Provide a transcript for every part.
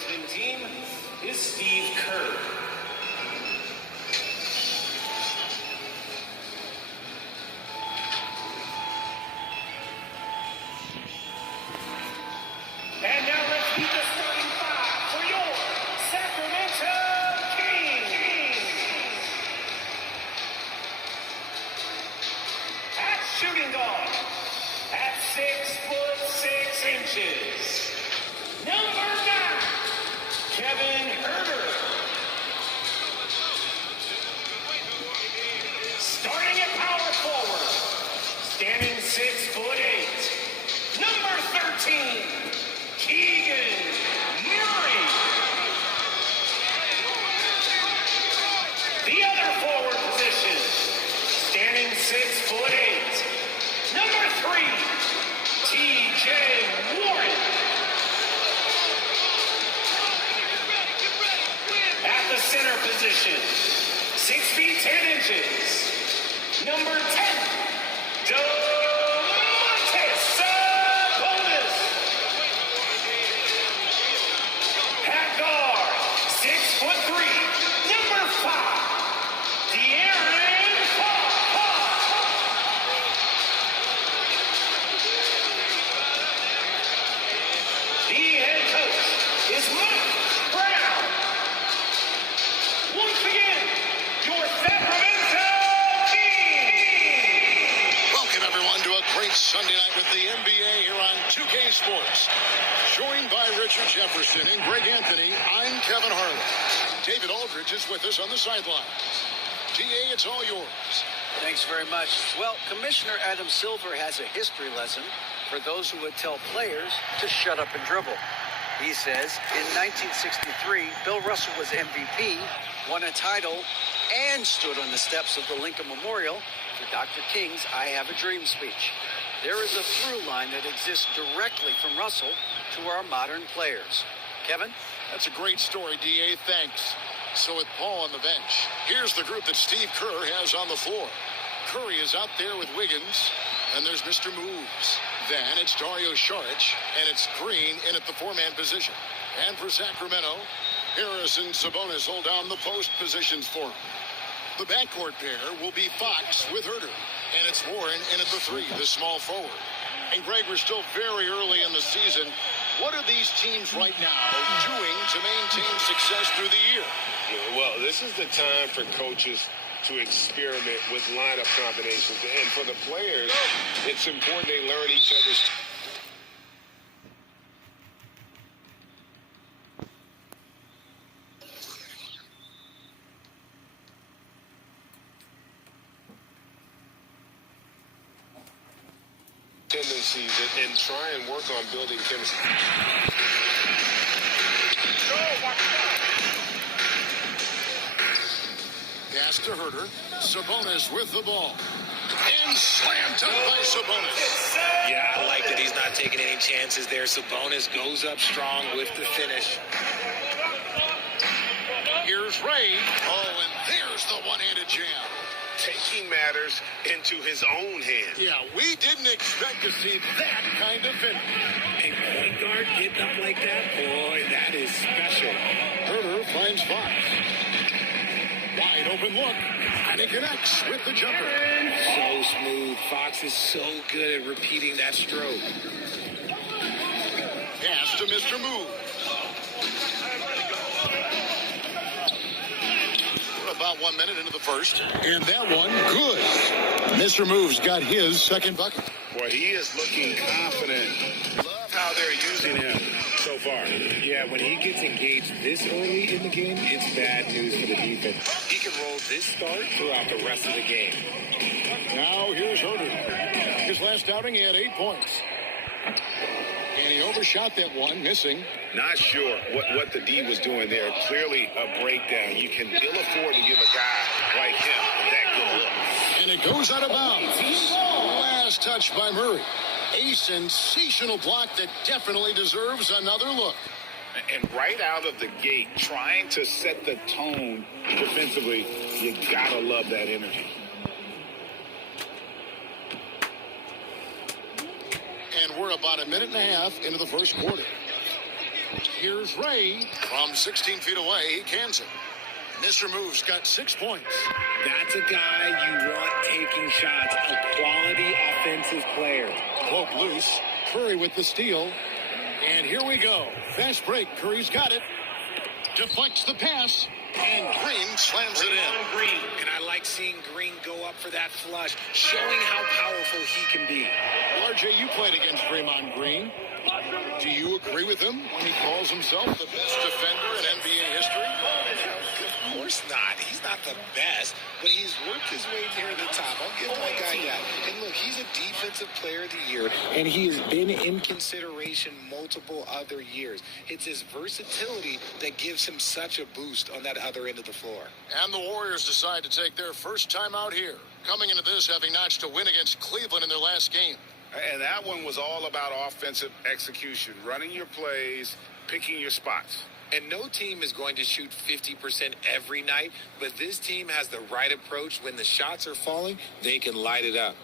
visiting team is Steve Kerr. And now let's meet the starting five for your Sacramento Kings. At shooting guard, at 6'6", number 9, Kevin Huerter. Starting at power forward, standing 6'8", number 13, Keegan Murray. The other forward position, standing 6'8", number 3, T.J. Warren. At the center position, 6 feet 10 inches, number 10, Domantas Sabonis. At guard, 6'3", number 5, De'Aaron Fox. The head coach is Mike Brown. Once again, your Sacramento Kings. Welcome, everyone, to a great Sunday night with the NBA here on 2K Sports. Joined by Richard Jefferson and Greg Anthony, I'm Kevin Harlan. David Aldridge is with us on the sidelines. DA, it's all yours. Thanks very much. Well, Commissioner Adam Silver has a history lesson for those who would tell players to shut up and dribble. He says in 1963, Bill Russell was MVP, won a title, and stood on the steps of the Lincoln Memorial for Dr. King's I Have a Dream speech. There is a through line that exists directly from Russell to our modern players. Kevin? That's a great story, DA. Thanks. So with Paul on the bench, here's the group that Steve Kerr has on the floor. Curry is out there with Wiggins, and there's Mr. Moves. Then it's Dario Saric, and it's Green in at the four-man position. And for Sacramento, Harris and Sabonis hold down the post positions for him. The backcourt pair will be Fox with Huerter, and it's Warren in at the 3, the small forward. And Greg, we're still very early in the season. What are these teams right now doing to maintain success through the year? Well, this is the time for coaches to experiment with lineup combinations. And for the players, it's important they learn each other's tendencies and try and work on building chemistry. Pass to Huerter. Sabonis with the ball. And slam dunk by Sabonis. Yeah, I like that he's not taking any chances there. Sabonis goes up strong with the finish. Here's Ray. Oh, and there's the one-handed jam. Taking matters into his own hands. Yeah, we didn't expect to see that kind of finish. A point guard getting up like that, boy, that is special. Huerter finds Fox. Wide open look, and he connects with the jumper. So smooth. Fox is so good at repeating that stroke. Pass to Mr. Move. We're about 1 minute into the first. And that one, good. Mr. Move's got his second bucket. Boy, he is looking confident. Love how they're using him so far. Yeah, when he gets engaged this early in the game, it's bad news for the defense. He can roll this start throughout the rest of the game. Now here's Huerter. His last outing, he had 8 points. And he overshot that one, missing. Not sure what the D was doing there. Clearly a breakdown. You can ill afford to give a guy like him that good look. And it goes out of bounds. Last touch by Murray. A sensational block that definitely deserves another look. And right out of the gate, trying to set the tone defensively, you gotta love that energy. And we're about a minute and a half into the first quarter. Here's Ray. From 16 feet away, he cans it. Mr. Moves got 6 points. That's a guy you want taking shots, a quality offensive player. Cloak loose. Curry with the steal. And here we go. Fast break. Curry's got it. Deflects the pass. And Green slams it in. Green. And I like seeing Green go up for that flush, showing how powerful he can be. Well, RJ, you played against Draymond Green. Do you agree with him when he calls himself the best defender in NBA history? Of course not. He's not the best, but he's worked his way near the top. I'll give my guy that. And look, he's a defensive player of the year, and he has been in consideration multiple other years. It's his versatility that gives him such a boost on that other end of the floor. And the Warriors decide to take their first time out here, coming into this having notched a win against Cleveland in their last game. And that one was all about offensive execution, running your plays, picking your spots. And no team is going to shoot 50% every night, but this team has the right approach. When the shots are falling, they can light it up.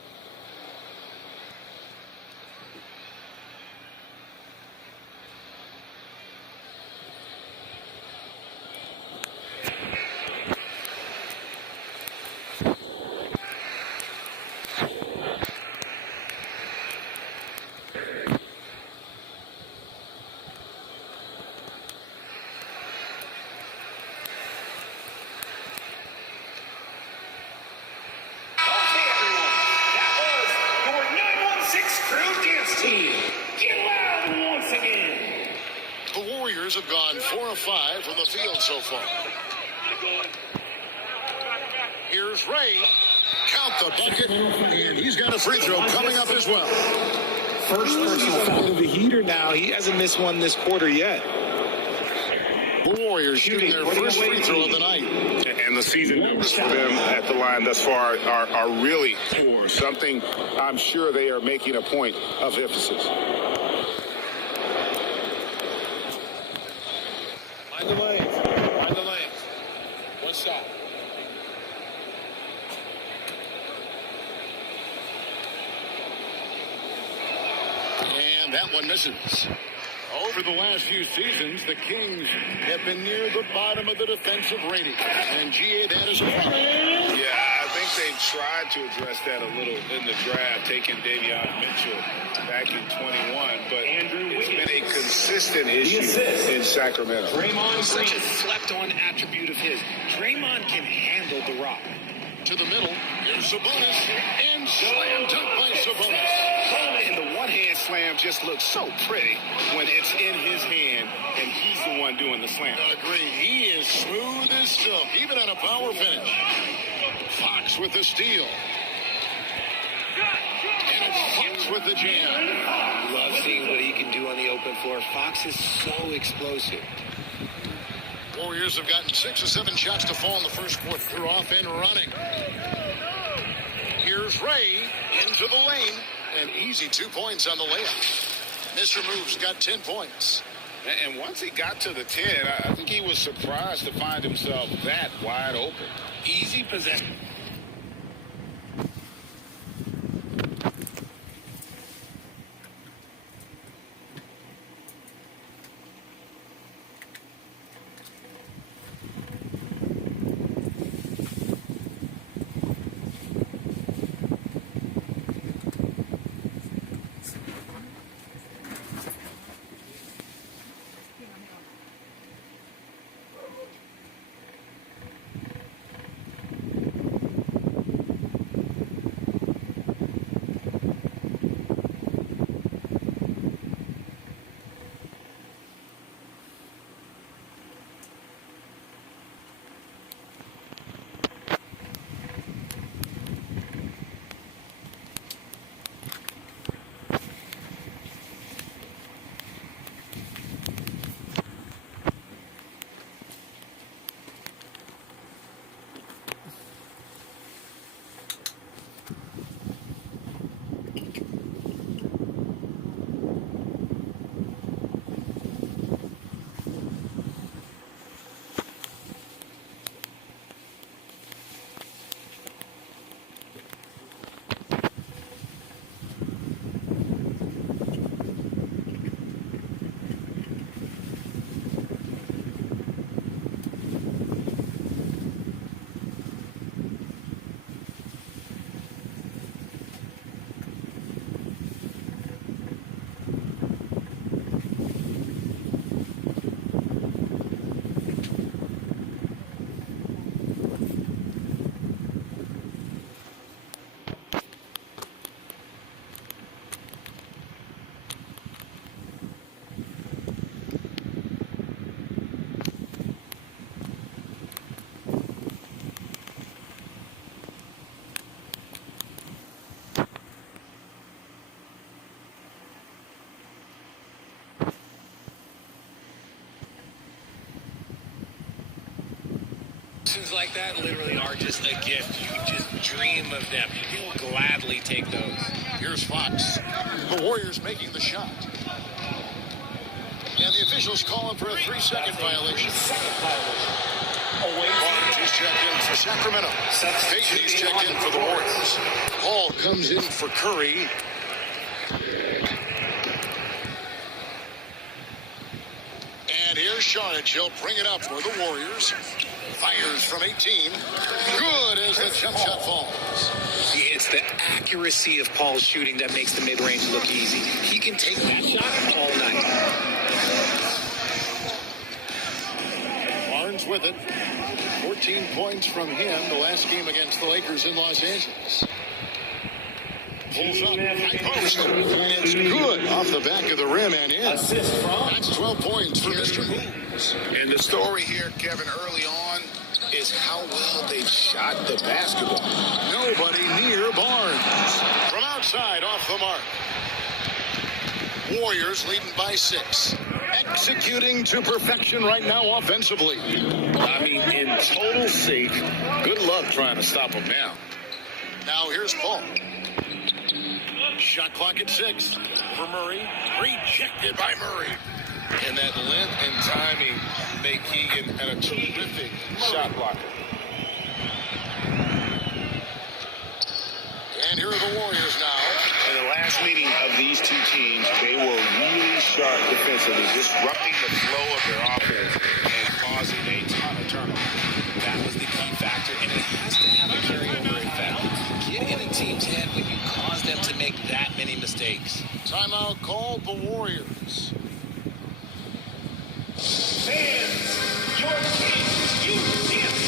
Okay, everyone. That was your 916 Crew Dance Team. Get loud once again. The Warriors have gone 4 of 5 from the field so far. Here's Ray. Count the bucket. And he's got a free throw coming up as well. First personal foul of the heater now. He hasn't missed one this quarter yet. The Warriors shooting their first free throw of the night. And the season numbers for them at the line thus far are really poor. Something I'm sure they are making a point of emphasis. Mind the lanes. Mind the lanes. One shot. And that one misses. Over the last few seasons, the Kings have been near the bottom of the defensive rating. And GA, that is a problem. Yeah, I think they tried to address that a little in the draft, taking Davion Mitchell back in 21, but it's been a consistent issue in Sacramento. Draymond, such a slept-on attribute of his. Draymond can handle the rock. To the middle, here's Sabonis, and slam dunk by Sabonis. And the one-hand slam just looks so pretty when it's in his hand and he's the one doing the slam. Agreed. He is smooth as silk, even on a power finish. Fox with the steal. And it's Fox with the jam. Love seeing what he can do on the open floor. Fox is so explosive. Warriors have gotten 6 or 7 shots to fall in the first quarter. They're off and running. Here's Ray into the lane. An easy 2 points on the layup. Mr. Moves got 10 points. And once he got to the 10, I think he was surprised to find himself that wide open. Easy possession. Celebrations like that literally are just a gift. You just dream of them. He'll gladly take those. Here's Fox. The Warriors making the shot. And the officials call him for a 3-second violation. Barnes is checked in for Sacramento. Payton is checked in for the Warriors. Paul comes in for Curry. And here's Šarić. He'll bring it up for the Warriors. Fires from 18. Good as the jump shot falls. It's the accuracy of Paul's shooting that makes the mid-range look easy. He can take that shot all night. Barnes with it. 14 points from him the last game against the Lakers in Los Angeles. Pulls up, high post, and it's good off the back of the rim and in. That's 12 points for Mr. Moves. And the story here, Kevin, early on is how well they shot the basketball. Nobody near Barnes. From outside, off the mark. Warriors leading by 6. Executing to perfection right now offensively. I mean, in total sync. Good luck trying to stop them now. Now here's Paul. Shot clock at 6 for Murray. Rejected by Murray. And that length and timing make Keegan a terrific shot blocker. And here are the Warriors now. In the last meeting of these two teams, they were really sharp defensively, disrupting the flow of their offense and causing a ton of turnovers. That was the key factor, and it has to have a carryover effect. Get in a team's head when you cause them to make that many mistakes. Timeout called the Warriors. Fans, your teams, you dance.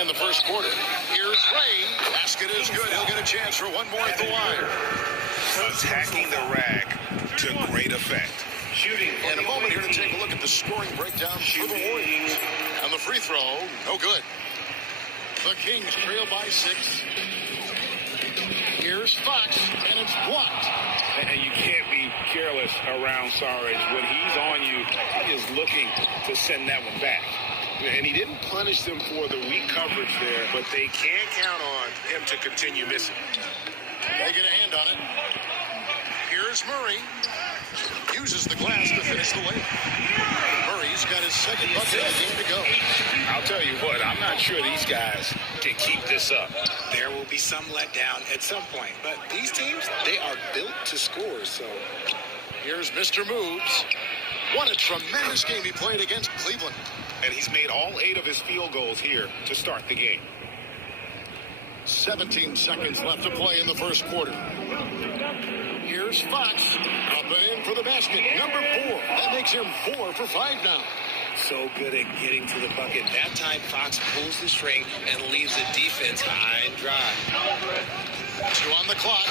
In the first quarter. Here's Ray. Basket is good. He'll get a chance for one more at the line. Attacking the rack to great effect. Shooting. In a moment here to take a look at the scoring breakdown for the Warriors. And the free throw, no good. The Kings trail by 6. Here's Fox, and it's blocked. And you can't be careless around Šarić. When he's on you, he is looking to send that one back. And he didn't punish them for the weak coverage there, but they can't count on him to continue missing. They get a hand on it. Here's Murray. Uses the glass to finish the layup. Murray's got his second bucket of the game to go. I'll tell you what, I'm not sure these guys can keep this up. There will be some letdown at some point, but these teams, they are built to score, so. Here's Mr. Moves. What a tremendous game he played against Cleveland. And he's made all 8 of his field goals here to start the game. 17 seconds left to play in the first quarter. Here's Fox. Up and in for the basket. Number 4. That makes him 4 for 5 now. So good at getting to the bucket. That time, Fox pulls the string and leaves the defense high and dry. 2 on the clock.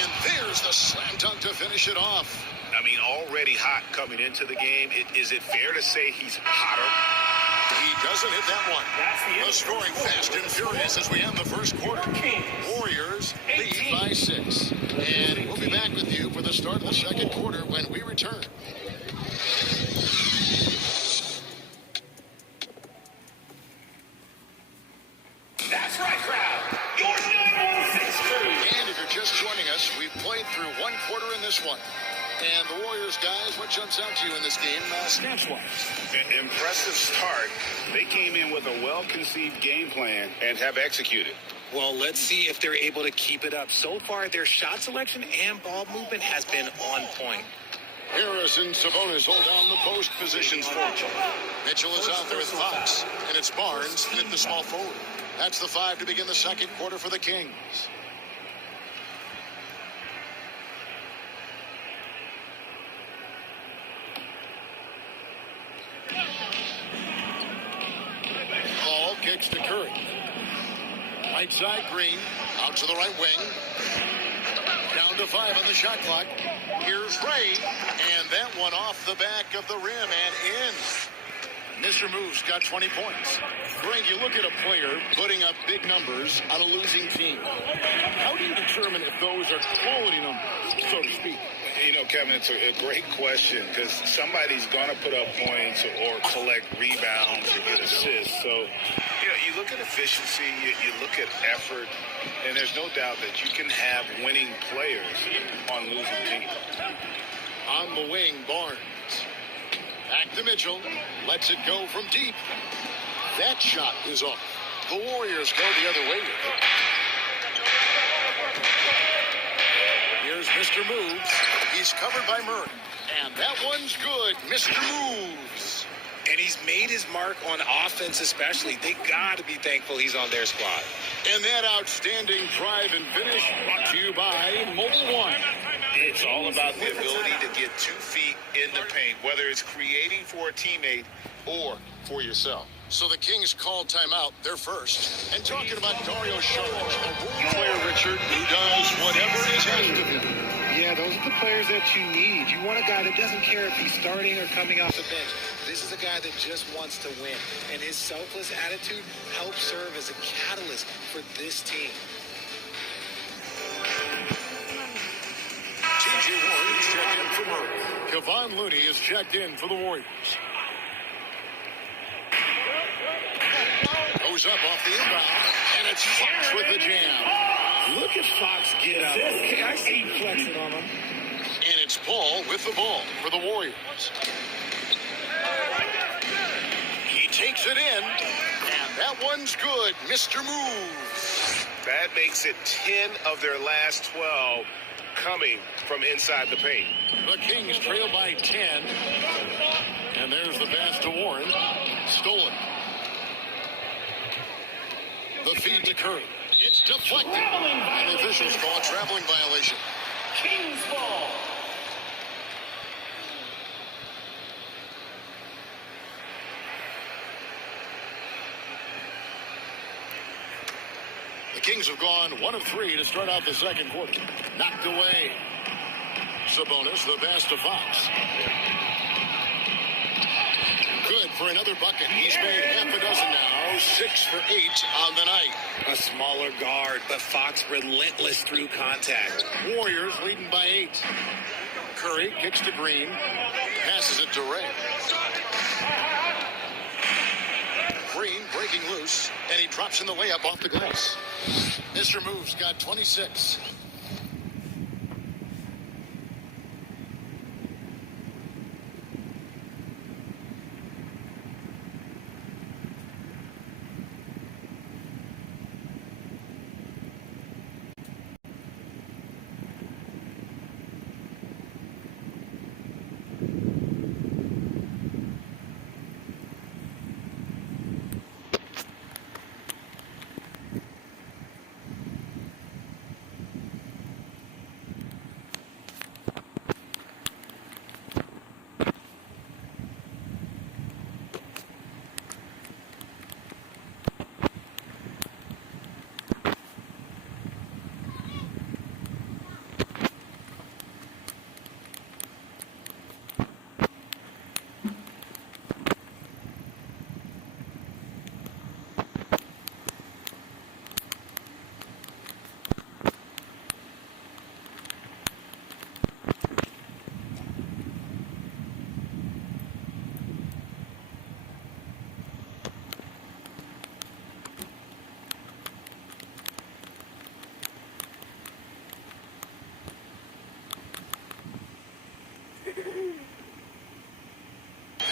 And there's the slam dunk to finish it off. I mean, already hot coming into the game. Is it fair to say he's hotter? He doesn't hit that one. The scoring fast and furious as we end the first quarter. Warriors lead by 6. And we'll be back with you for the start of the second quarter when we return. That's right, crowd. Your 916 crew. And if you're just joining us, we've played through one quarter in this one. And the Warriors, guys, what jumps out to you in this game, stats-wise? An impressive start. They came in with a well-conceived game plan and have executed. Well, let's see if they're able to keep it up. So far, their shot selection and ball movement has been on point. Harris and Sabonis hold down the post positions for him. Mitchell is out there with Fox, and it's Barnes in at the small forward. That's the 5 to begin the second quarter for the Kings. Ball kicks to Curry. Right side, Green. Out to the right wing. Down to 5 on the shot clock. Here's Ray. And that one off the back of the rim and in. Mr. Moves got 20 points. Greg, you look at a player putting up big numbers on a losing team. How do you determine if those are quality numbers, so to speak? You know, Kevin, it's a great question because somebody's going to put up points or collect rebounds or get assists. So, you know, you look at efficiency, you look at effort, and there's no doubt that you can have winning players on losing teams. On the wing, Barnes. Back to Mitchell. Lets it go from deep. That shot is off. The Warriors go the other way with it. Here's Mr. Moves. He's covered by Murray. And that one's good. Mr. Moves. And he's made his mark on offense especially. They got to be thankful he's on their squad. And that outstanding drive and finish brought to you by Mobile One. It's all about the ability to get 2 feet in the paint, whether it's creating for a teammate Or for yourself. So the Kings call timeout. They're first. And talking about Dario Saric, a role player, Richard, who does whatever is asked of him. Yeah, those are the players that you need. You want a guy that doesn't care if he's starting or coming off the bench. This is a guy that just wants to win. And his selfless attitude helps serve as a catalyst for this team. T.J. Warren is checked in for Murray. Kevon Looney is checked in for the Warriors. Goes up off the inbound, and it's Fox with the jam. Look at Fox get up. I see him flexing on him. And it's Paul with the ball for the Warriors. He takes it in, and that one's good. Mr. Moves. that makes it 10 of their last 12 coming from inside the paint. The Kings trail by 10. And there's the pass to Warren. Stolen. The feed to Curry. It's deflected. And the officials call a traveling violation. Kings ball. The Kings have gone 1 of 3 to start out the second quarter. Knocked away. Sabonis, the pass to Fox. Good for another bucket. He's made half a dozen now. 6 for 8 on the night. A smaller guard, but Fox relentless through contact. Warriors leading by 8. Curry kicks to Green. Passes it to Ray. Green breaking loose, and he drops in the layup off the glass. Mr. Moves got 26.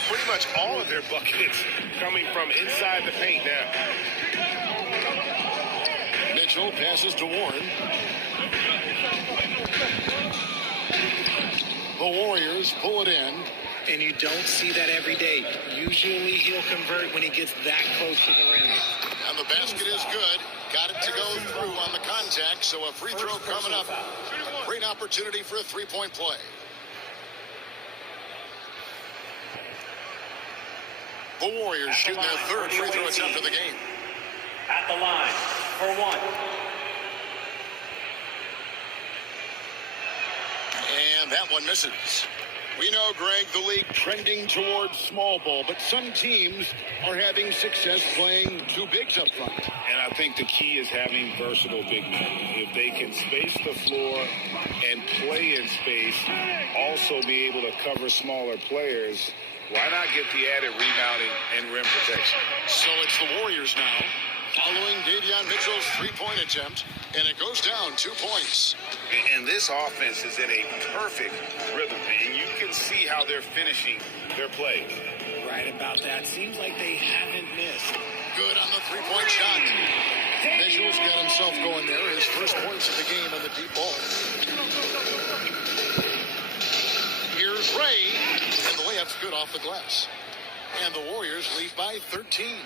Pretty much all of their buckets coming from inside the paint now. Mitchell passes to Warren. The Warriors pull it in. And you don't see that every day. Usually he'll convert when he gets that close to the rim. And the basket is good. Got it to go through on the contact, so a free throw coming up. Great opportunity for a three-point play. The Warriors shooting their third free throw attempt of the game. At the line for one. And that one misses. We know, Greg, the league trending towards small ball, but some teams are having success playing two bigs up front. And I think the key is having versatile big men. If they can space the floor and play in space, also be able to cover smaller players, why not get the added rebounding and rim protection? So it's the Warriors now, following Davion Mitchell's three-point attempt, and it goes down 2 points. And this offense is in a perfect rhythm, and you can see how they're finishing their play. Right about that. Seems like they haven't missed. Good on the three-point shot. Mitchell's got himself going there. His first points of the game on the deep ball. Here's Ray, and the layup's good off the glass. And the Warriors lead by 13.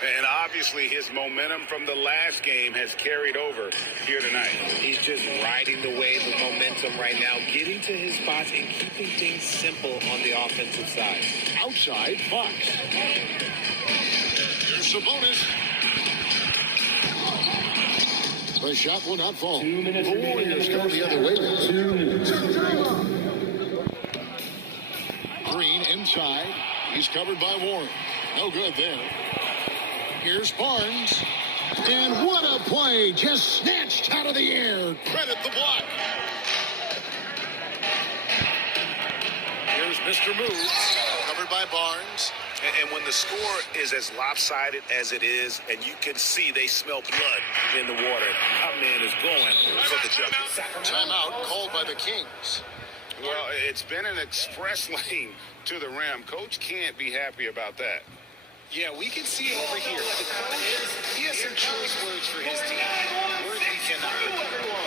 And obviously his momentum from the last game has carried over here tonight. He's just riding the wave of momentum right now, getting to his spots and keeping things simple on the offensive side. Outside, Fox. Here's Sabonis. The shot will not fall. The Warriors go the other way. Green inside. He's covered by Warren. No good there. Here's Barnes. And what a play. Just snatched out of the air. Credit the block. Here's Mr. Moves. Covered by Barnes. And when the score is as lopsided as it is, and you can see they smell blood in the water, our man is going for the judges. Timeout called by the Kings. Well, it's been an express lane to the rim. Coach can't be happy about that. Yeah, we can see it over here. The comment is, he has some choice words for his team. Words he cannot repeat.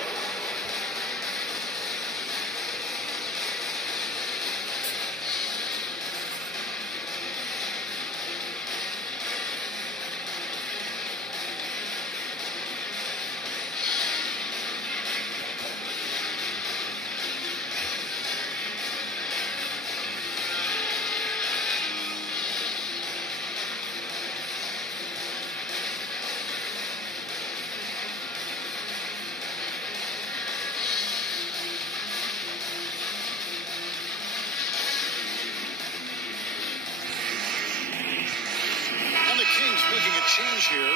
Change here.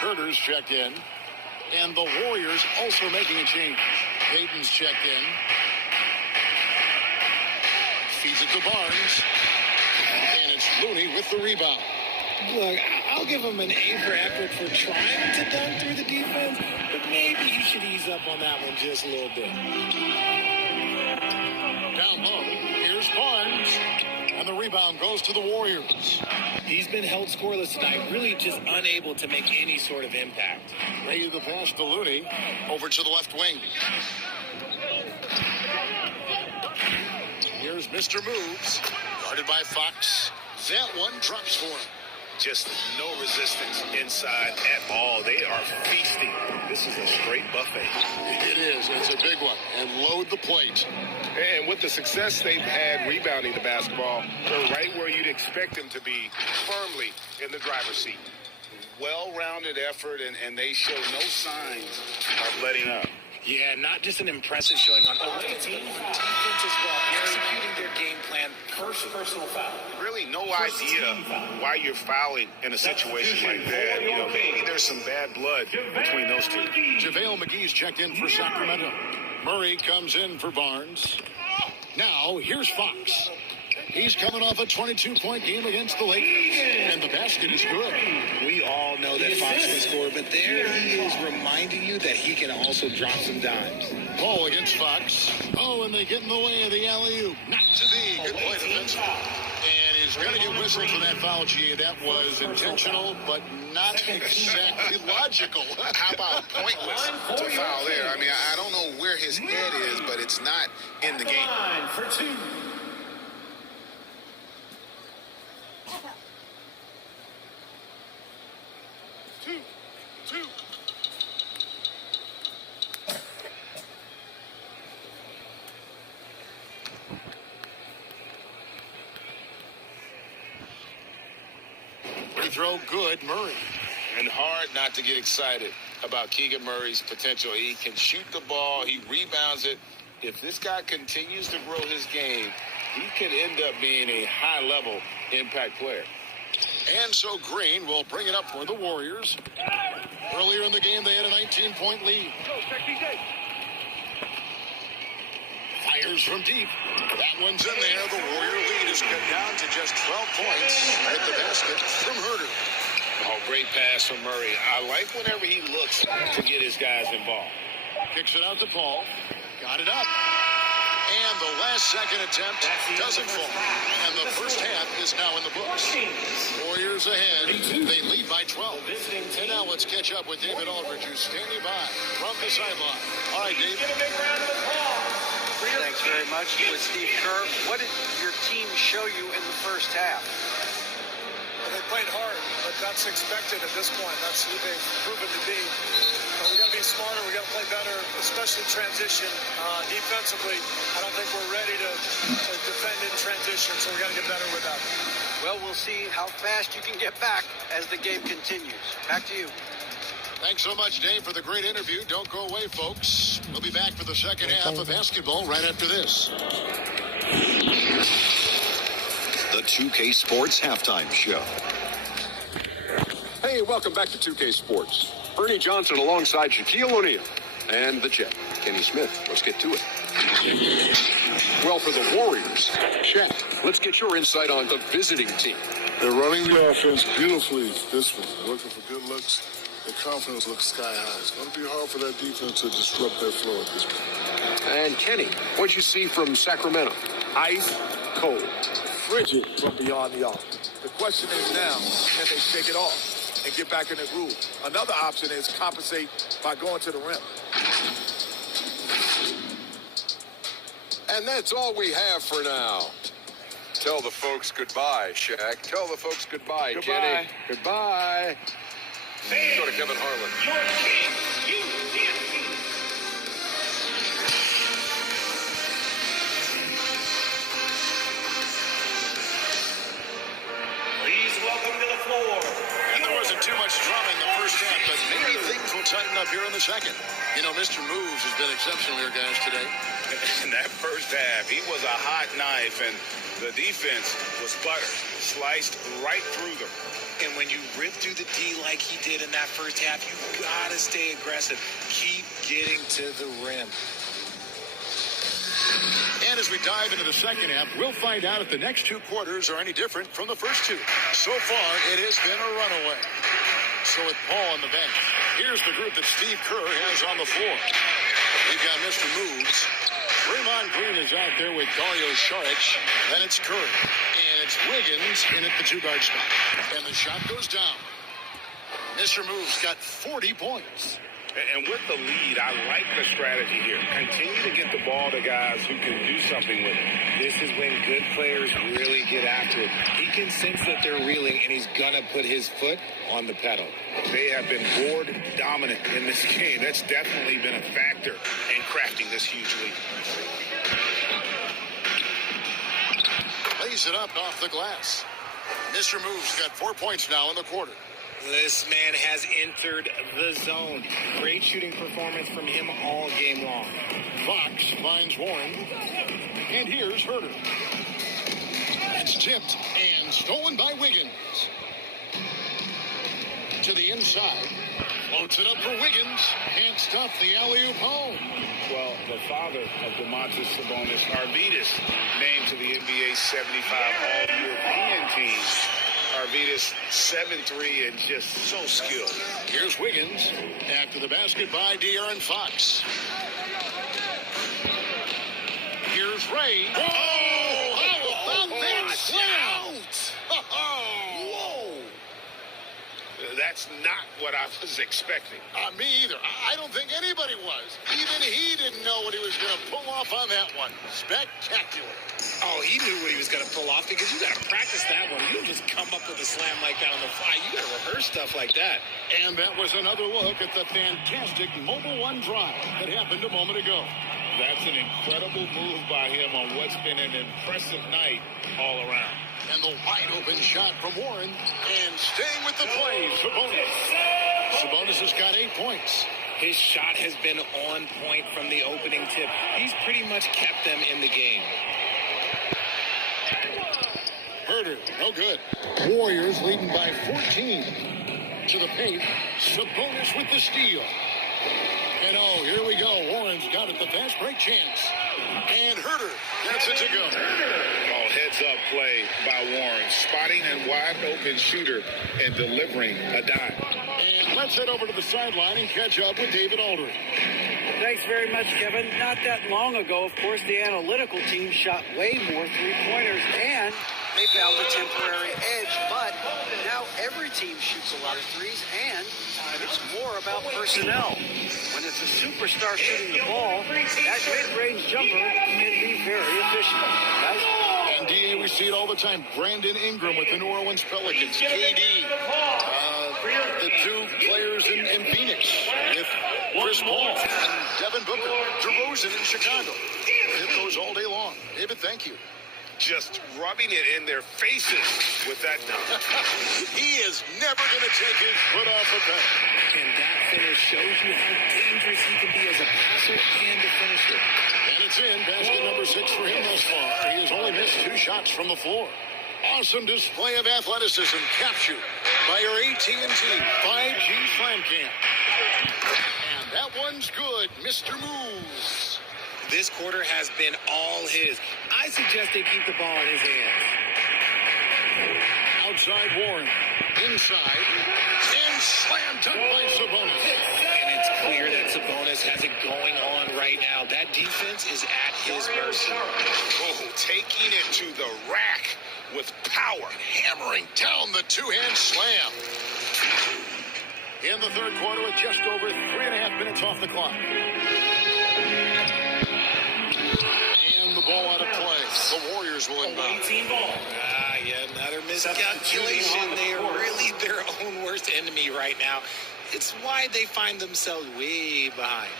Herter's checked in. And the Warriors also making a change. Payton's checked in. Feeds it to Barnes. And it's Looney with the rebound. Look, I'll give him an A for effort for trying to dunk through the defense, but maybe you should ease up on that one just a little bit. Down low. Here's Barnes. And the rebound goes to the Warriors. He's been held scoreless tonight, really just unable to make any sort of impact. Ready the pass to Looney. Over to the left wing. Here's Mr. Moves. Guarded by Fox. That one drops for him. Just no resistance inside at all. They are feasting. This is a straight buffet. It is. It's a big one. And load the plate. And with the success they've had rebounding the basketball, they're right where you'd expect them to be, firmly in the driver's seat. Well-rounded effort, and they show no signs of letting up. Yeah, not just an impressive showing on both teams, defense as well, executing their game plan. First personal foul. Really no idea why you're fouling in a situation like that. You know, maybe there's some bad blood between those two. JaVale McGee's checked in for Sacramento. Murray comes in for Barnes. Now, here's Fox. He's coming off a 22-point game against the Lakers, and the basket is good. We all know that Fox can score, but there he is reminding you that he can also drop some dimes. Ball against Fox. Oh, and they get in the way of the alley-oop. Not to be. Good play defensively. And his He's going to get whistled for that foul, G. That was intentional, but not exactly logical. How about pointless to foul there? I mean, I don't know where his head is, but it's not in the game. Line for two. Two. Free throw, good. Murray. And hard not to get excited about Keegan Murray's potential. He can shoot the ball. He rebounds it. If this guy continues to grow his game, he could end up being a high-level impact player. And so Green will bring it up for the Warriors. Earlier in the game, they had a 19-point lead. Fires from deep. That one's in there. The Warrior lead is cut down to just 12 points at the basket from Herter. Oh, great pass from Murray. I like whenever he looks to get his guys involved. Kicks it out to Paul. Got it up. And the last second attempt doesn't fall. And the first half is now in the books. Warriors ahead. They lead by 12. And now let's catch up with David Aldridge, who's standing by from the sideline. All right, Dave. Get a big round of applause. Thanks very much. With Steve Kerr, what did your team show you in the first half? Well, they played hard, but that's expected at this point. That's who they've proven to be. But we got to be smarter. We got to play better, especially transition. Defensively, I don't think we're ready to defend in transition, so we got to get better with that. Well, we'll see how fast you can get back as the game continues. Back to you. Thanks so much, Dave, for the great interview. Don't go away, folks. We'll be back for the second half of basketball right after this. The 2K Sports Halftime Show. Hey, welcome back to 2K Sports. Ernie Johnson alongside Shaquille O'Neal and the Jet, Kenny Smith. Let's get to it. Well, for the Warriors, Shaq, let's get your insight on the visiting team. They're running the offense beautifully this one. Looking for good looks. Their confidence looks sky high. It's going to be hard for that defense to disrupt their flow at this point. And Kenny, what'd you see from Sacramento? Ice cold, frigid from beyond the arc. The question is now, can they shake it off and get back in the groove? Another option is compensate by going to the rim. And that's all we have for now. Tell the folks goodbye, Shaq. Tell the folks goodbye, Kenny. Goodbye. Go to Kevin Harlan. Your king, UDFC. Please welcome to the floor. There wasn't too much drama in the first half, but maybe things will tighten up here in the second. You know, Mr. Moves has been exceptional here, guys, today. In that first half, he was a hot knife, and the defense was butter, sliced right through them. And when you rip through the D like he did in that first half, you got to stay aggressive. Keep getting to the rim. And as we dive into the second half, we'll find out if the next two quarters are any different from the first two. So far, it has been a runaway. So with Paul on the bench, here's the group that Steve Kerr has on the floor. We've got Mr. Moves. Draymond Green is out there with Dario Saric. Then it's Curry. And it's Wiggins in at the two-guard spot. And the shot goes down. Mr. Moves got 40 points. And with the lead, I like the strategy here. Continue to get the ball to guys who can do something with it. This is when good players really get after it. He can sense that they're reeling, and he's going to put his foot on the pedal. They have been board dominant in this game. That's definitely been a factor in crafting this huge lead. Lays it up off the glass. Mr. Moves got 4 points now in the quarter. This man has entered the zone. Great shooting performance from him all game long. Fox finds Warren. And here's Herter. It's tipped and stolen by Wiggins. To the inside. Floats it up for Wiggins. Can't stop the alley-oop home. Well, the father of Domantas Sabonis, Arvydas, named to the NBA 75 All-European team. Arvydas, 7'3", and just so skilled. Here's Wiggins after the basket by De'Aaron Fox. Here's Ray. Oh, how about that slam? That's not what I was expecting. Me either. I don't think anybody was. Even he didn't know what he was going to pull off on that one. Spectacular. Oh, he knew what he was going to pull off because you got to practice that one. You don't just come up with a slam like that on the fly. You got to rehearse stuff like that. And that was another look at the fantastic Mobile One drive that happened a moment ago. That's an incredible move by him on what's been an impressive night all around. And the wide open shot from Warren. And staying with the play, Sabonis. Sabonis has got 8 points. His shot has been on point from the opening tip. He's pretty much kept them in the game. Herder, no good. Warriors leading by 14. To the paint, Sabonis with the steal. And oh, here we go. Warren's got it, the fast break chance. And Herder gets it to go. Oh, heads up play by Warren. Spotting a wide open shooter and delivering a dime. And let's head over to the sideline and catch up with David Aldridge. Thanks very much, Kevin. Not that long ago, of course, the analytical team shot way more three-pointers, and they found a temporary edge. But now every team shoots a lot of threes, and it's more about personnel. When it's a superstar shooting the ball, that mid-range jumper can be very efficient. Guys? And DA, we see it all the time. Brandon Ingram with the New Orleans Pelicans. KD, the two players in Phoenix with Chris Paul and Devin Booker. DeRozan in Chicago. Hit those all day long. David, thank you. Just rubbing it in their faces with that dunk. He is never going to take his foot off the pedal. And that finish shows you how dangerous he can be as a passer and a finisher. And it's in. Basket number 6 for him thus far. He has only missed 2 shots from the floor. Awesome display of athleticism captured by our AT&T 5G Slam Cam. And that one's good, Mr. Moves. This quarter has been all his. I suggest they keep the ball in his hands. Outside Warren. Inside. And slam dunk by Sabonis. And it's clear that Sabonis has it going on right now. That defense is at his mercy. Oh, taking it to the rack with power. Hammering down the two-hand slam. In the third quarter with just over 3.5 minutes off the clock. And the ball out of play. The Warriors will inbound. Yeah, another miscalculation. They are really their own worst enemy right now. It's why they find themselves way behind.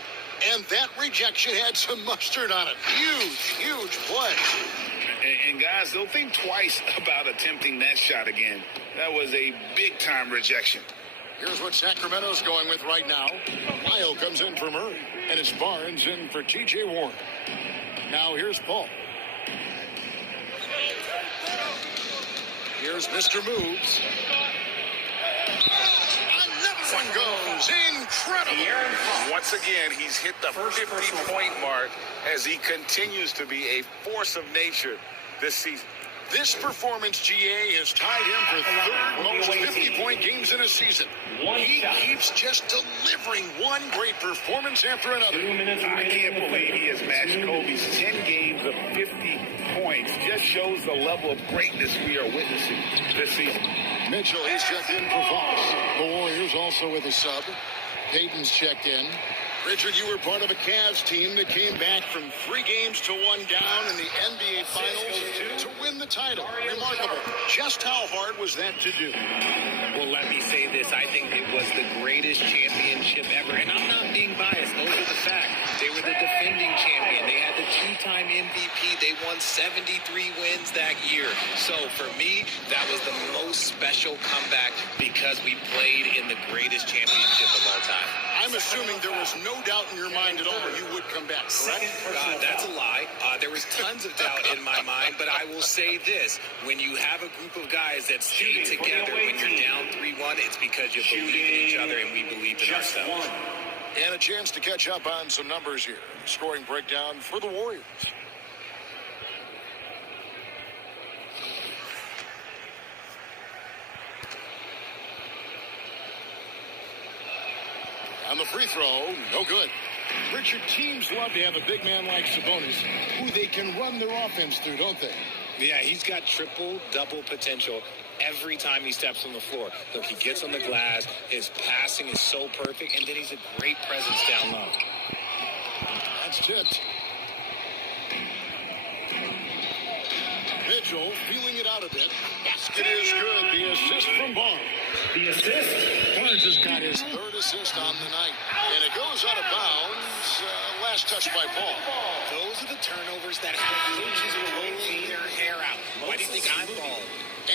And that rejection had some mustard on it. Huge play. And guys, they'll think twice about attempting that shot again. That was a big-time rejection. Here's what Sacramento's going with right now. Lyle comes in for Murray, and it's Barnes in for T.J. Warren. Now here's Paul. Here's Mr. Moves. Another one goes. Incredible. Once again, he's hit the 50-point mark as he continues to be a force of nature this season. This performance, GA, has tied him for third most 50-point games in a season. He keeps just delivering one great performance after another. I can't believe he has matched Kobe's 10 games of 50 points. Just shows the level of greatness we are witnessing this season. Mitchell is checked in for Fox. The Warriors also with a sub. Payton's checked in. Richard, you were part of a Cavs team that came back from 3 games to 1 down in the NBA Finals to win the title. Remarkable. Just how hard was that to do? Well, let me say this. I think it was the greatest championship ever. And I'm not being biased. Those are the facts. They were the defending champion. They had the 2-time MVP. They won 73 wins that year. So for me, that was the most special comeback because we played in the greatest championship of all time. I'm assuming there was no doubt in your mind at all you would come back, correct? That's a lie. There was tons of doubt in my mind, but I will say this. When you have a group of guys that stay together when you're down 3-1, it's because you believe in each other and we believe in ourselves. And a chance to catch up on some numbers here. Scoring breakdown for the Warriors. On the free throw, no good. Richard, teams love to have a big man like Sabonis who they can run their offense through, don't they? Yeah, he's got triple-double potential. every time he steps on the floor. Look, he gets on the glass. His passing is so perfect, and then he's a great presence down low. That's tipped. Mitchell feeling it out a bit. Basket is good. The assist from Barnes. The assist. Barnes has got his third assist on the night. And it goes out of bounds. Last touch by Paul. Those are the turnovers that have coaches rolling their hair out. Why do you think I'm bald?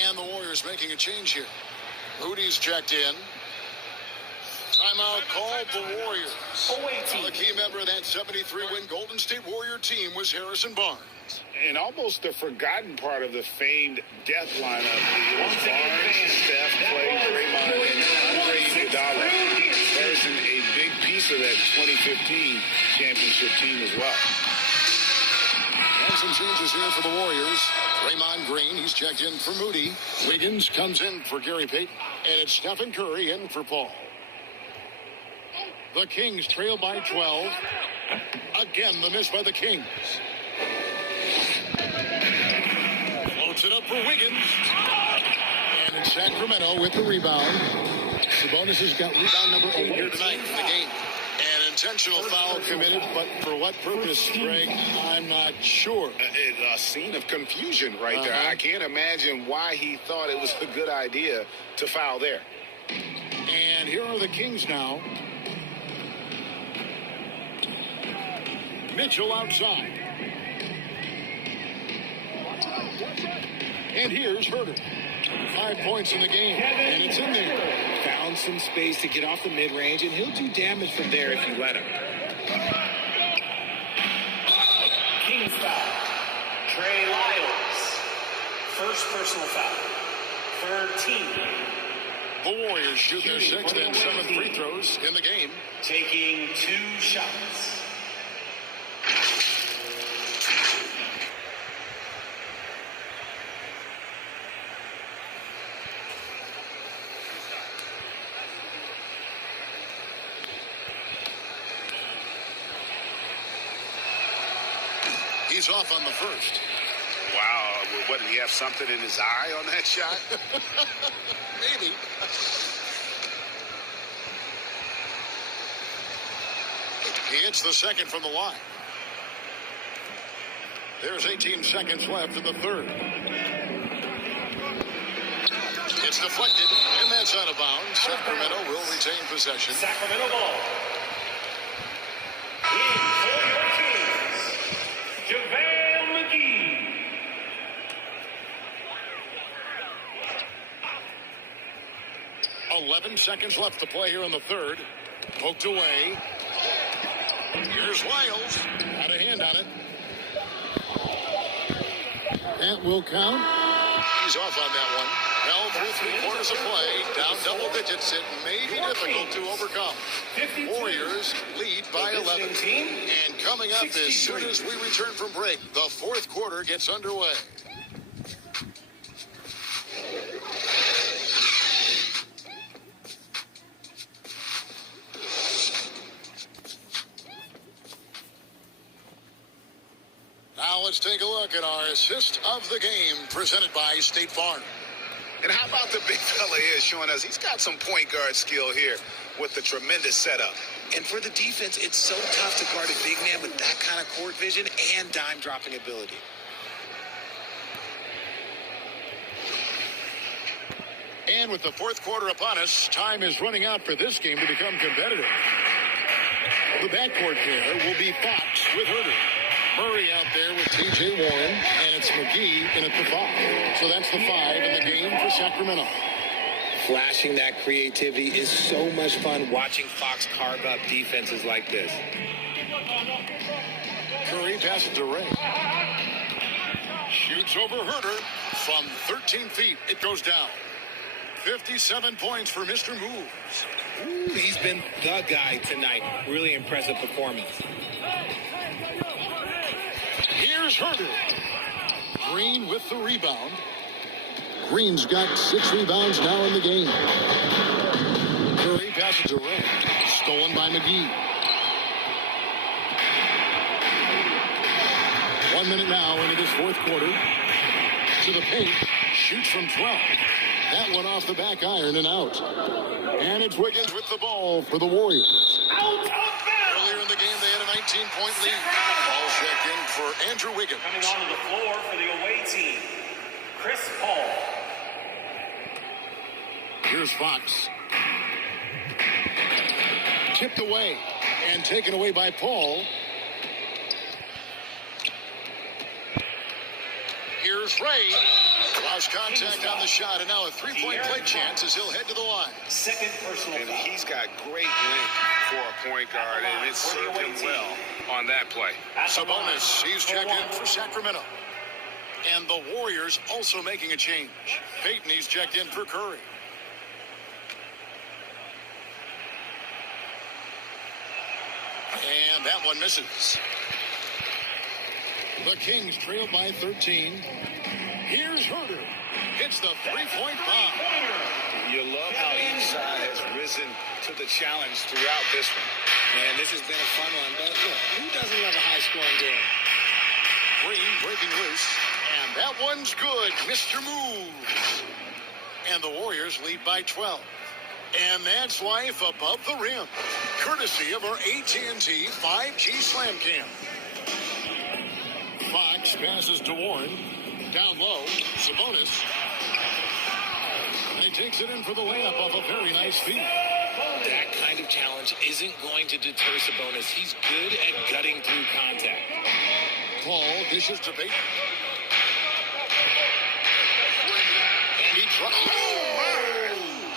And the Warriors making a change here. Moody's checked in. Timeout called the Warriors. Well, the key member of that 73-win Golden State Warrior team was Harrison Barnes. And almost the forgotten part of the famed death lineup was Barnes, Steph, Clay, Draymond, and Andre Iguodala. Harrison, a big piece of that 2015 championship team as well. And some changes here for the Warriors. Draymond Green, he's checked in for Moody. Wiggins comes in for Gary Payton. And it's Stephen Curry in for Paul. The Kings trail by 12. Again, the miss by the Kings. Floats it up for Wiggins. And it's Sacramento with the rebound. Sabonis has got rebound number 8 here tonight in the game. An intentional foul committed, but for what purpose, Greg, I'm not sure. A scene of confusion right there. I can't imagine why he thought it was a good idea to foul there. And here are the Kings now. Mitchell outside. And here's Herter. 5 points in the game, and it's in there. Found some space to get off the mid-range, and he'll do damage from there if you let him. Kings foul. Trey Lyles. First personal foul. Third team. The Warriors shoot their 6th and 7th free throws in the game. Taking 2 shots. He's off on the first. Wow, what, did he have something in his eye on that shot? Maybe. He hits the second from the line. There's 18 seconds left in the third. It's deflected, and that's out of bounds. Sacramento will retain possession. Sacramento ball. In for your Kings, JaVale McGee. .11 seconds left to play here in the third. Poked away. Here's Lyles. Had a hand on it. That will count. He's off on that one. Held through 3/4 of play. Down double digits. It may be difficult to overcome. Warriors lead by 11. And coming up as soon as we return from break, the fourth quarter gets underway. Now let's take a look at our assist of the game presented by State Farm. And how about the big fella here showing us he's got some point guard skill here with the tremendous setup. And for the defense, it's so tough to guard a big man with that kind of court vision and dime-dropping ability. And with the fourth quarter upon us, time is running out for this game to become competitive. The backcourt there will be Fox with Herter. Murray out there with T.J. Warren, and it's McGee in at the 5. So that's the 5 in the game for Sacramento. Flashing that creativity is so much fun watching Fox carve up defenses like this. Curry passes to Ray. Shoots over Herter from 13 feet. It goes down. 57 points for Mr. Moves. Ooh, he's been the guy tonight. Really impressive performance. Here's Herter. Green with the rebound. Green's got 6 rebounds now in the game. Curry passes to Ray. Stolen by McGee. 1 minute now into this fourth quarter. To the paint. Shoots from 12. That one off the back iron and out. And it's Wiggins with the ball for the Warriors. Out of bounds. Earlier in the game, they had a 19-point lead. Ball checked in for Andrew Wiggins. Coming onto the floor for the away team, Chris Paul. Here's Fox. Tipped away and taken away by Paul. Here's Ray. Lost contact on the shot, and now a three-point play chance as he'll head to the line. Second personal And foul. he's got great length for a point guard, and it served him well on that play. Sabonis, he's checked in for Sacramento. And the Warriors also making a change. Payton, he's checked in for Curry. And that one misses. The Kings trail by 13. Here's Herter. Hits the three-point bomb. You love how each side has risen to the challenge throughout this one. Man, this has been a fun one, but look, who doesn't love a high-scoring game? Green breaking loose. And that one's good. Mr. Moves. And the Warriors lead by 12. And that's life above the rim. Courtesy of our AT&T 5G Slam Cam. Fox passes to Warren. Down low. Sabonis. And he takes it in for the layup off a very nice feed. That kind of challenge isn't going to deter Sabonis. He's good at gutting through contact. Paul dishes to Payton. And he drops.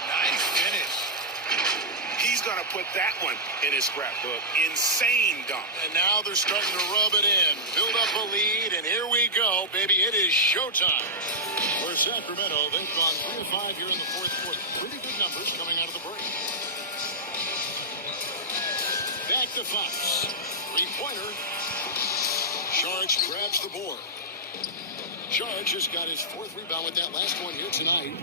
Nice finish. He's going to put that one in his scrapbook. Insane dunk. And now they're starting to rub it in. Build up a lead, and here we go, baby. It is showtime. For Sacramento, they've gone 3 of 5 here in the fourth quarter. Pretty good numbers coming out of the break. Back to Fox. Three-pointer. Sharge grabs the board. Sharge has got his fourth rebound with that last one here tonight.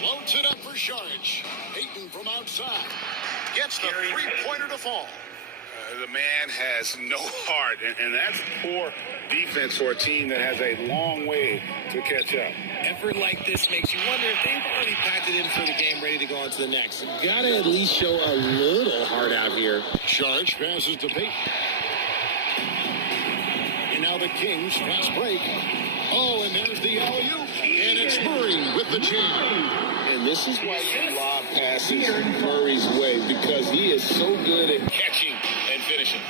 Floats it up for Sharge. Payton from outside. Gets the three-pointer to fall. The man has no heart, and that's poor defense for a team that has a long way to catch up. Effort like this makes you wonder if they've already packed it in for the game, ready to go on to the next. Gotta at least show a little heart out here. Sharge passes to Payton. And now the Kings fast break. Oh, and there's the alley-oop. And it's Murray with the jam. And this is why you lob passes Murray's way, because he is so good at Catching and finishing.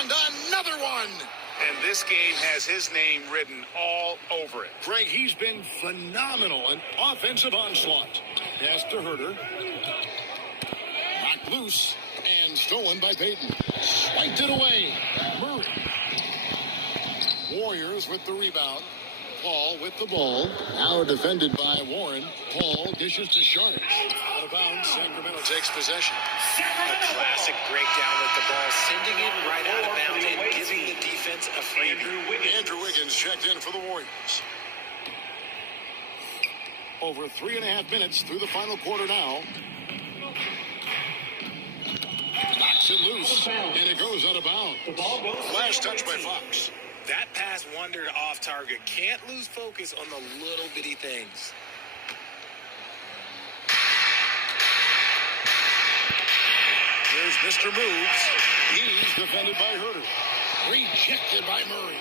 And another one. And this game has his name written all over it. Greg, he's been phenomenal. An offensive onslaught. Pass to Herter. Knocked loose and stolen by Payton. Swiped it away. Murray. Warriors with the rebound. Paul with the ball. Now defended by Warren. Paul dishes to Sharp. Out of bounds. Sacramento takes possession. A classic breakdown with the ball, sending it right out of bounds and giving the defense a freebie. Andrew Wiggins checked in for the Warriors. Over 3.5 minutes through the final quarter now. Knocks it loose, and it goes out of bounds. Last touch by Fox. That pass wandered off target. Can't lose focus on the little bitty things. Here's Mr. Moves. He's defended by Herter. Rejected by Murray.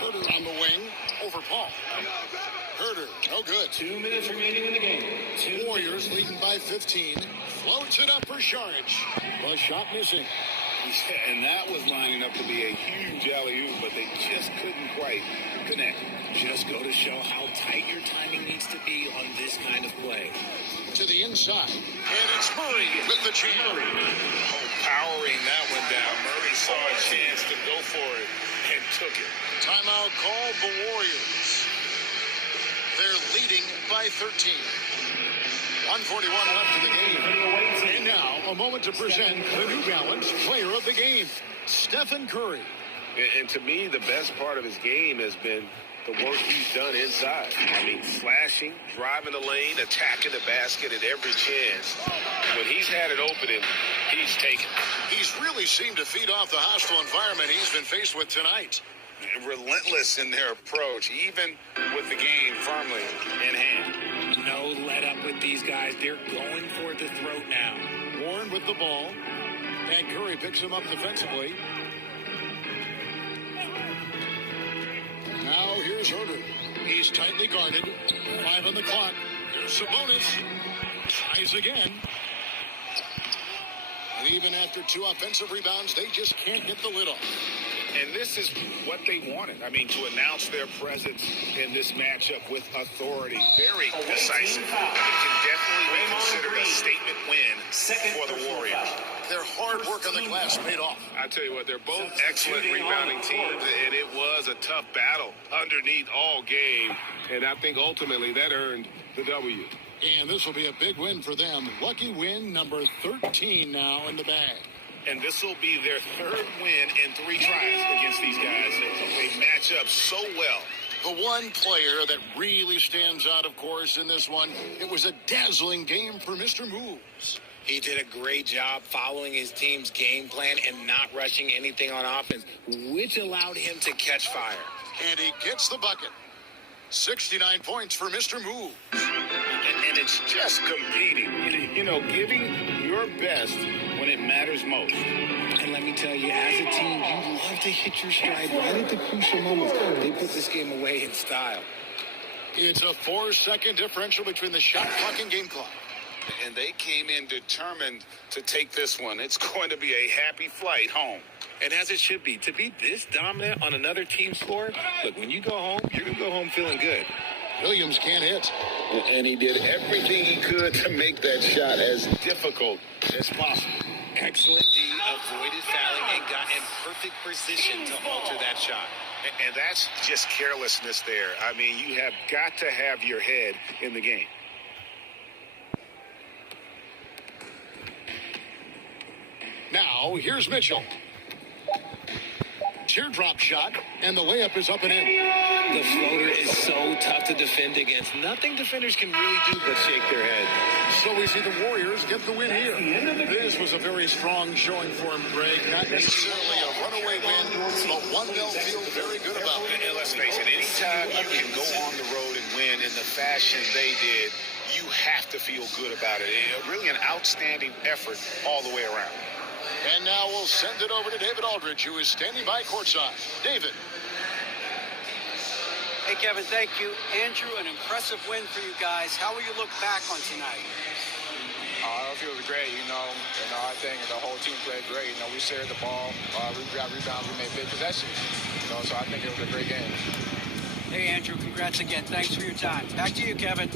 Herter on the wing over Paul. Herter, no good. 2 minutes remaining in the game. Warriors leading by 15. Floats it up for Sharge. The shot missing. And that was lining up to be a huge alley-oop, but they just couldn't quite connect. Just go to show how tight your timing needs to be on this kind of play. To the inside. And it's Murray with the jam. Powering that one down. Murray saw a chance to go for it and took it. Timeout called the Warriors. They're leading by 13. 141 left in the game. And now, a moment to present the New Balance Player of the Game, Stephen Curry. And to me, the best part of his game has been the work he's done inside. I mean, slashing, driving the lane, attacking the basket at every chance. When he's had it open, he's taken. He's really seemed to feed off the hostile environment he's been faced with tonight. relentless in their approach, even with the game firmly in hand. No let up with these guys. They're going for the throat now. Warren with the ball. And Curry picks him up defensively. Now here's Herder. He's tightly guarded. 5 on the clock. Here's Sabonis. Tries again. And even after 2 offensive rebounds, they just can't get the lid off. And this is what they wanted. I mean, to announce their presence in this matchup with authority. Very decisive. It can definitely be considered a statement win for the Warriors. Their hard work on the glass paid off. I tell you what, they're both excellent rebounding teams, and it was a tough battle underneath all game. And I think ultimately that earned the W. And this will be a big win for them. Lucky win number 13 now in the bag. And this will be their 3rd win in 3 tries against these guys. They match up so well. The one player that really stands out, of course, in this one, it was a dazzling game for Mr. Moves. He did a great job following his team's game plan and not rushing anything on offense, which allowed him to catch fire. And he gets the bucket. 69 points for Mr. Moves. And it's just competing. You know, giving your best when it matters most. And let me tell you, as a team, you love to hit your stride right at the crucial moments. They put this game away in style. It's a 4-second differential between the shot clock and game clock. And they came in determined to take this one. It's going to be a happy flight home. And as it should be, to be this dominant on another team's score, look, when you go home, you're going to go home feeling good. Williams can't hit. And he did everything he could to make that shot as difficult as possible. Excellent D, avoided fouling, and got in perfect position to alter that shot. And that's just carelessness there. I mean, you have got to have your head in the game. Now, here's Mitchell. Teardrop shot, and the layup is up and in. The floater is so tough to defend against. Nothing defenders can really do but shake their head. So we see the Warriors get the win here. This was a very strong showing for him, Greg. Not necessarily a runaway win, but one they'll feel very good about. And let's face it, anytime you can go on the road and win in the fashion they did, you have to feel good about it. Really an outstanding effort all the way around. And now we'll send it over to David Aldridge, who is standing by courtside. David. Hey, Kevin, thank you. Andrew, an impressive win for you guys. How will you look back on tonight? It feels great, I think the whole team played great. We shared the ball, we got rebounds, we made big possessions. So I think it was a great game. Hey, Andrew, congrats again. Thanks for your time. Back to you, Kevin.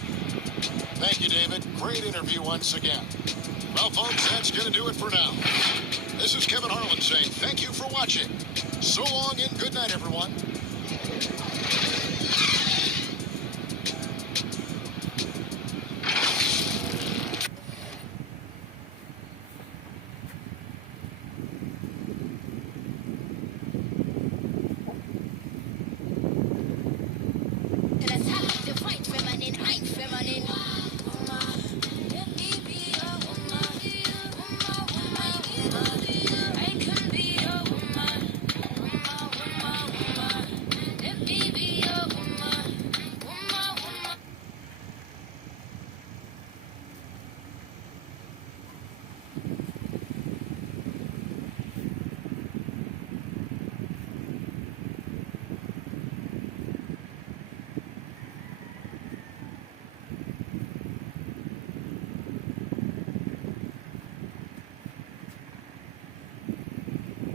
Thank you, David. Great interview once again. Well, folks, that's going to do it for now. This is Kevin Harlan saying thank you for watching. So long and good night, everyone.